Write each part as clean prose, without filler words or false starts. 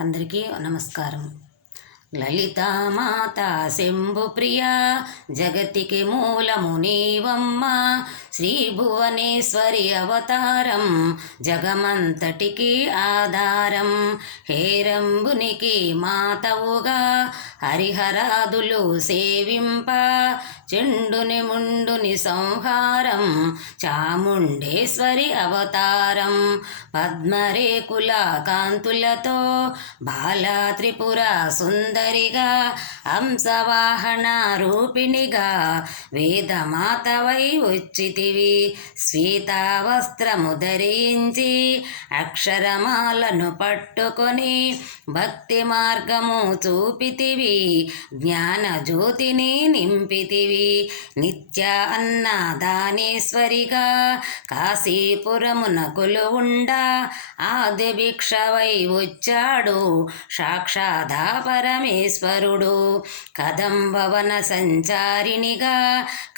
అందరికీ నమస్కారం. లలితామాతా శంభుప్రియా జగతికి మూలము నీవమ్మ, శ్రీ భువనేశ్వరి అవతారం జగమంతటికి ఆధారం. హేరంబునికి మాతవుగా హరిహరాదులు సేవింప, చెండుని ముండుని సంహారం చాముండేశ్వరి అవతారం. పద్మరేకుల కాంతులతో బాలా త్రిపుర సుందరిగా, హంసవాహన రూపిణిగా వేదమాతవై వచ్చితివి. శ్వేతావస్త్రము ధరించి అక్షరమాలను పట్టుకొని భక్తి మార్గము చూపితివి. జ్ఞాన జ్యోతిని నింపితివి. నిత్య అన్నదానేశ్వరిగా కాశీపురమున కొలువుండా ఆది భిక్షవై వచ్చాడు సాక్షాదా పరమేశ్వరుడు. కదంబవన సంచారిణిగా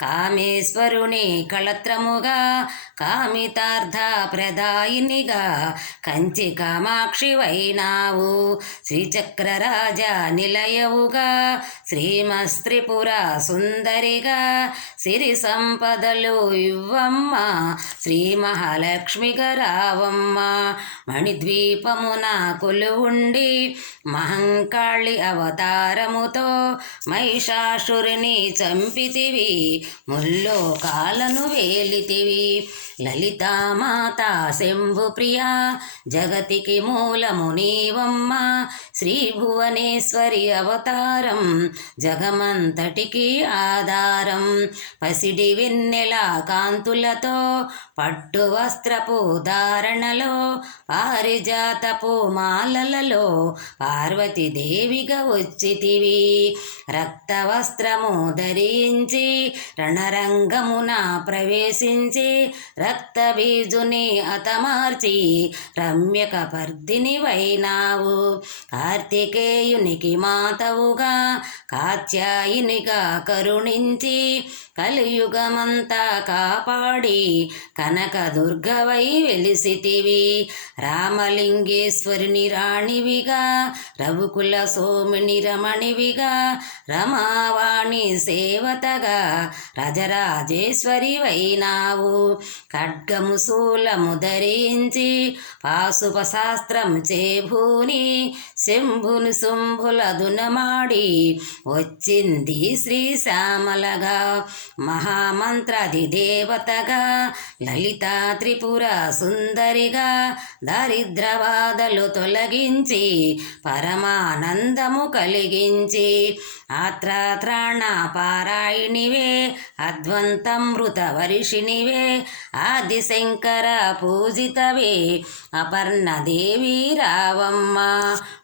కామేశ్వరుని కళత్రముగా, కామితార్థ ప్రదాయినిగా కంచి కామాక్షి వైనావు. శ్రీచక్రరాజ నిలయవుగా శ్రీమస్త్రిపుర సుందరిగా, సిరి సంపదలు ఇవ్వమ్మ శ్రీ మహాలక్ష్మిగా రావమ్మ. మణిద్వీపమున కొలువుండి మహంకాళి అవతారముతో మహిషాసురుని చంపితివి. ముల్లోకాలను వేలితివి. లలితామాతా శంభుప్రియా జగతికి మూలము నీవమ్మ, శ్రీ భువనేశ్వరి అవతారం జగమంతటికి ఆధారం. పసిడి వెన్నెల కాంతులతో పట్టు వస్త్రపు ధారణలో, పారిజాతపు మాలలలో పార్వతీదేవిగా వచ్చితివి. రక్త వస్త్రము ధరించి రణరంగమున ప్రవేశించి రక్త బీజుని అతమార్చి రమ్యక పర్దిని వైనావు. కార్తికేయునికి మాతవుగా కాత్యాయినిగా కరుణించి కలియుగమంతా కాపాడి కనక దుర్గవై వెలిసితివి. రామలింగేశ్వరుని రాణివిగా రఘుకుల సోమిని రమణివిగా, రమావాణి సేవతగా రజరాజేశ్వరి వైనావు. ఖడ్గము శూలము ధరించి పాశుప శాస్త్రం చేభూని శంభుని శుంభుల దునమాడి వచ్చింది శ్రీశ్యామలగా. మహామంత్రాది దేవతగా లలితా త్రిపుర సుందరిగా, దారిద్ర బాధలు తొలగించి పరమానందము కలిగించి ఆత్రాత్రాణ పారాయణివే, అద్వంతమృత వర్షిణివే, ఆదిశంకర పూజితవే అపర్ణదేవి రావమ్మ.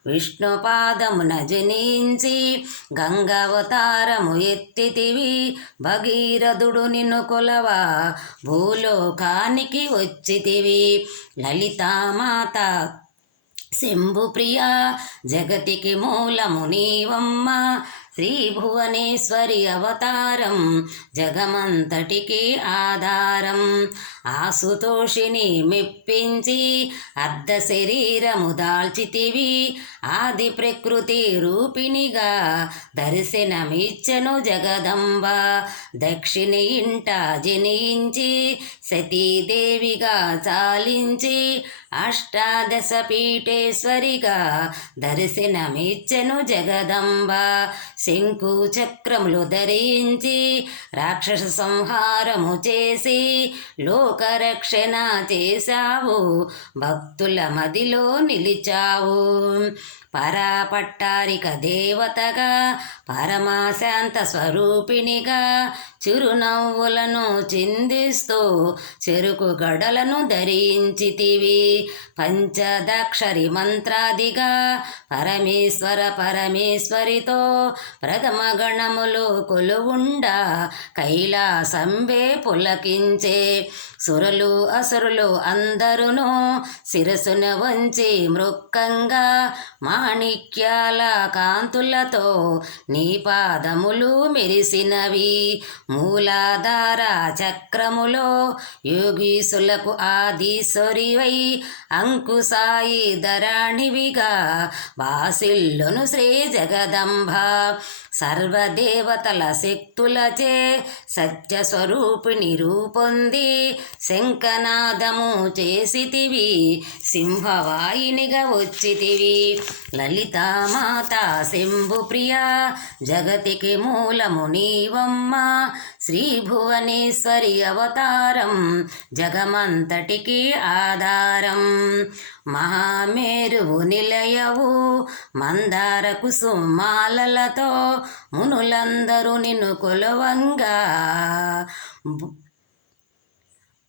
విష్ణుపాదమున జనించి గంగావతారము ఎత్తితివి. భగీరథుడు నిన్ను కొలవా భూలోకానికి వచ్చితివి. లలితామాత శంభుప్రియా జగతికి మూలము నీవమ్మ, శ్రీ భువనేశ్వరి అవతారం జగమంతటికి ఆధారం. ఆసుతోషిని మెప్పించి అర్ధ శరీరము దాల్చితివి. ఆది ప్రకృతి రూపిణిగా దర్శనమిచ్చెను జగదంబ. దక్షిణి ఇంట జనించి సతీదేవిగా చాలించి అష్టాదశ పీఠేశ్వరిగా దర్శనమిచ్చెను జగదంబ. శంకు చక్రములు ధరించి రాక్షస సంహారము చేసి లోకరక్షణ చేశావు. భక్తుల మదిలో నిలిచావు. పరాపట్టారిక దేవతగా పరమాశాంత స్వరూపిణిగా చిరునవ్వులను చిందిస్తూ చెరుకు గడలను ధరించితివి. పంచదాక్షరి మంత్రాదిగా పరమేశ్వర పరమేశ్వరితో ప్రథమ గణములు కొలువుండా కైలాసంబే పులకించే. సురలు అసురులు అందరును శిరసున వంచి మృక్కంగా మాణిక్యాల కాంతులతో నీ పాదములు మెరిసినవి. మూలాధార చక్రములో యోగీసులకు ఆదిశ్వరివై అంకుశాయి ధరాణివిగా బాసిల్లును శ్రీ జగదంబ. సర్వదేవతల శక్తులచే సత్యస్వరూపిణి రూపొంది శంఖనాదము చేసితివి. సింహవాహినిగా వచ్చితివి. లలితామాత శంభుప్రియ జగతికి మూలము నీవమ్మ. శ్రీ భువనేశ్వరి అవతారం జగమంతటికి ఆధారం. మహామేరువు నిలయవు మందార కుసుమాలలతో మునులందరూ నిన్ను కొలవంగా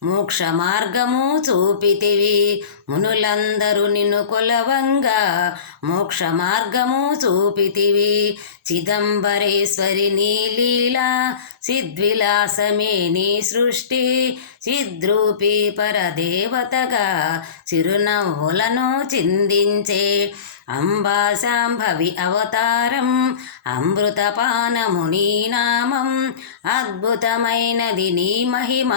మోక్ష మార్గము చూపితివి. మునులందరూ నిన్ను కొలవంగా మోక్ష మార్గము చూపితివి. చిదంబరేశ్వరి నీ లీలా చిద్విలాసమే నీ సృష్టి. చిద్రూపి పరదేవతగా చిరునవ్వులను చిందించే అంబా శాంభవి అవతారం. అమృతపానము నీ నామం. అద్భుతమైనది నీ మహిమ.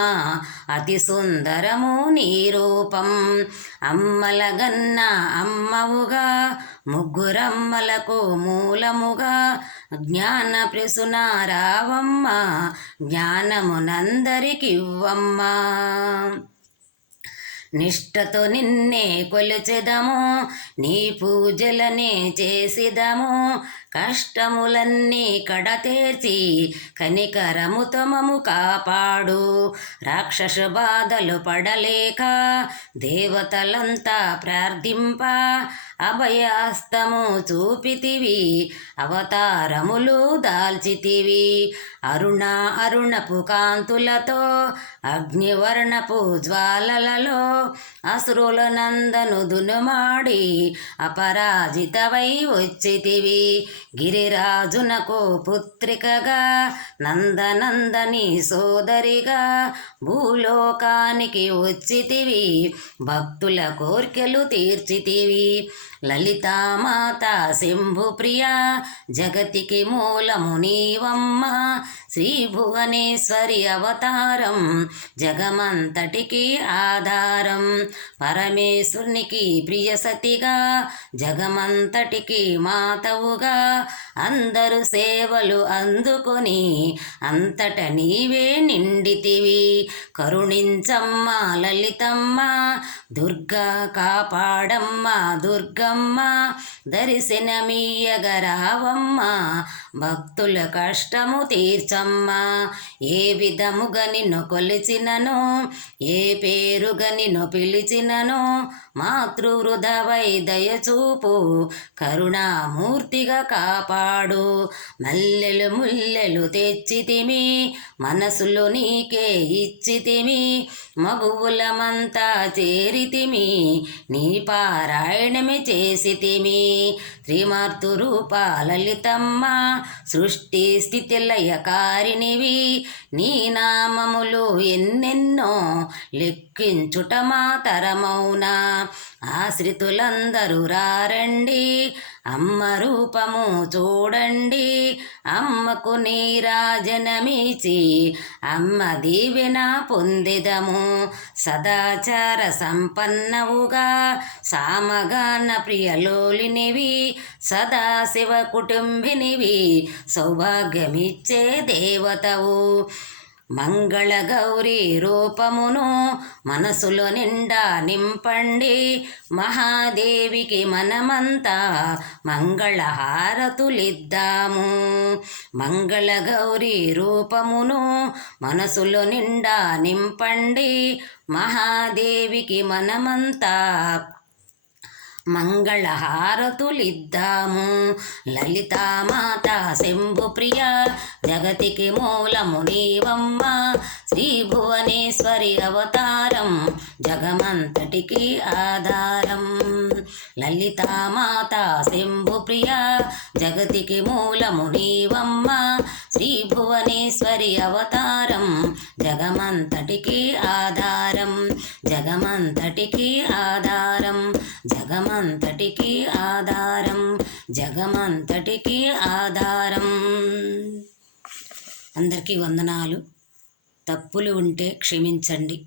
అతి సుందరము నీ రూపం. అమ్మలగన్న అమ్మవుగా ముగ్గురమ్మలకు మూలముగా జ్ఞాన ప్రసునారావమ్మ. జ్ఞానమునందరికివ్వమ్మా. నిష్టతో నిన్నే కొలిచెదము. నీ పూజలనే చేసిదము. కష్టములన్నీ కడతేర్చి కనికరముతో మము కాపాడు. రాక్షస బాధలు పడలేక దేవతలంతా ప్రార్థింప అభయాస్తము చూపితివి. అవతారములు దాల్చితివి. అరుణపు కాంతులతో అగ్నివర్ణపు జ్వాలలలో అసురుల నందను దునుమాడి అపరాజితవై వచ్చితివి. గిరిరాజునకు పుత్రికగా నందనందని సోదరిగా భూలోకానికి వచ్చితివి. భక్తుల కోర్కెలు తీర్చితివి. లలితామాత శంభుప్రియ జగతికి మూలము నీవమ్మ. శ్రీ భువనేశ్వరి అవతారం జగమంతటికి ఆధారం. పరమేశ్వరునికి ప్రియసతిగా జగమంతటికి మాతవుగా అందరు సేవలు అందుకొని అంతట నీవే నిండితివి. కరుణించమ్మ లలితమ్మ. దుర్గా కాపాడమ్మ దుర్గమ్మ. దర్శనమీయగరావమ్మ. భక్తుల కష్టము తీర్చమ్మా. ఏ విధముగా నిన్ను కొలిచినను ఏ పేరుగా నిన్ను పిలిచినను మాతృహృదవై దయచూపు. కరుణామూర్తిగా కాపాడు. మల్లెలు ముల్లెలు తెచ్చితిమి. మనసులో నీకే ఇచ్చితిమి. మగువులమంతా చేరితిమి. నీ పారాయణమే చేసితిమి. త్రిమూర్తి రూప లలితమ్మ. సృష్టి స్థితి లయకారిణివి. నీ నామములు ఎన్నెన్నో లెక్కించుట మాతరమౌనా. ఆశ్రితులందరూ రారండి. అమ్మ రూపము చూడండి. అమ్మకు నీరాజనమిచి అమ్మ దీవెన పొందెదము. సదాచార సంపన్నవుగా సామగాన ప్రియలోలినివి. సదాశివ కుటుంబినివి. సౌభాగ్యమిచ్చే దేవతవు. మంగళ గౌరీ రూపమును మనసులో నిండా నింపండి. మహాదేవికి మనమంతా మంగళహారతులిద్దాము. మంగళ గౌరీ రూపమును మనసులో నిండా నింపండి. మహాదేవికి మనమంతా మంగళహారతులిద్దాము. లలితామాత శంభుప్రియ జగతికి మూలము నీవమ్మ. శ్రీ భువనేశ్వరి అవతారం జగమంతటికి ఆధారం. లలితామాత శంభుప్రియ జగతికి మూలము నీవమ్మ శ్రీ భువనేశ్వరి అవతారం జగమంతటికి ఆధారం జగమంతటికి ఆధారం జగమంతటికి ఆధారం జగమంతటికి ఆధారం. అందరికీ వందనాలు. తప్పులు ఉంటే క్షమించండి.